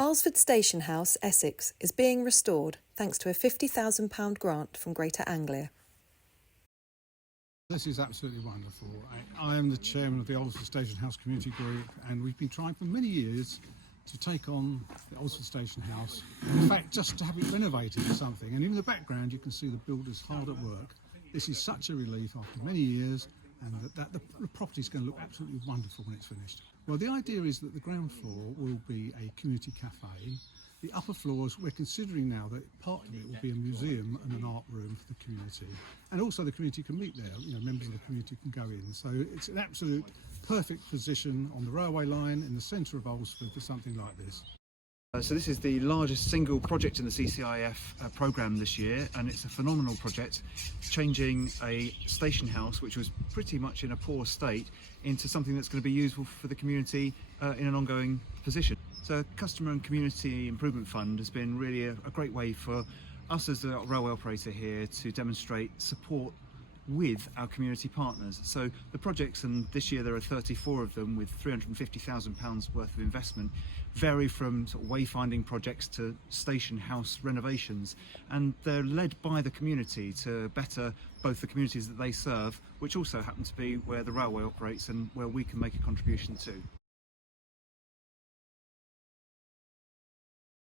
Alresford Station House, Essex, is being restored thanks to a £50,000 grant from Greater Anglia. This is absolutely wonderful. I am the chairman of the Alresford Station House Community Group, and we've been trying for many years to take on the Alresford Station House. In fact, just to have it renovated or something. And in the background, you can see the builders hard at work. This is such a relief after many years, and the property is going to look absolutely wonderful when it's finished. Well, the idea is that the ground floor will be a community cafe. The upper floors, we're considering now that part of it will be a museum and an art room for the community. And also the community can meet there, members of the community can go in. So it's an absolute perfect position on the railway line in the centre of Alresford for something like this. So this is the largest single project in the CCIF programme this year, and it's a phenomenal project, changing a station house which was pretty much in a poor state into something that's going to be useful for the community in an ongoing position. So Customer and Community Improvement Fund has been really a great way for us as the railway operator here to demonstrate support with our community partners. So the projects, and this year there are 34 of them with £350,000 worth of investment, vary from sort of wayfinding projects to station house renovations, and they're led by the community to better both the communities that they serve, which also happen to be where the railway operates and where we can make a contribution too.